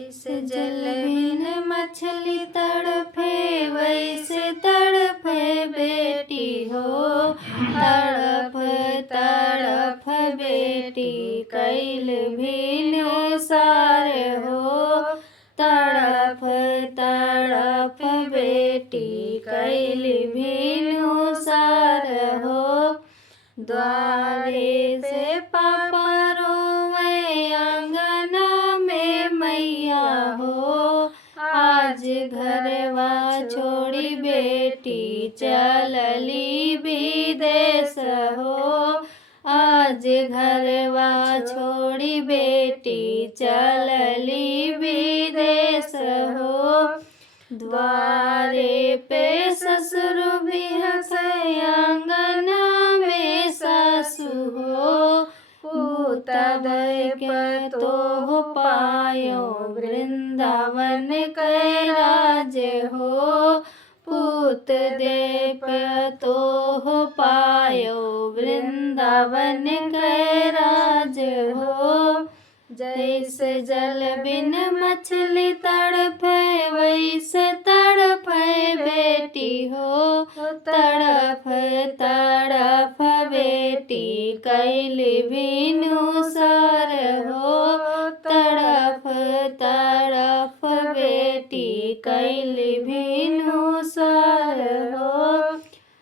इस जल बिन मछली तड़फे वैसे तड़फे बेटी हो। तड़फ तड़फ बेटी कैल भीनु सार हो। तड़फ तड़फ बेटी कैल भीनु सार हो। द्वारे से पापा रोवे आंगना में मैया हो। आज घरवा छोड़ी बेटी चलली विदेश हो। आज घरवा छोड़ी बेटी चलली विदेश हो। द्वारे पे ससुर भी हंसे आंगना में सासु हो। पूत दय तो पायो वृंदावन कै राज हो। पूत दे तो पायो वृंदावन कै राज हो। जैसे जल बिन मछली तड़फे वैसे तड़फे बेटी हो। तड़फ तड़फ बेटी कैल भीनु सार हो। तड़फ तड़फ बेटी कैल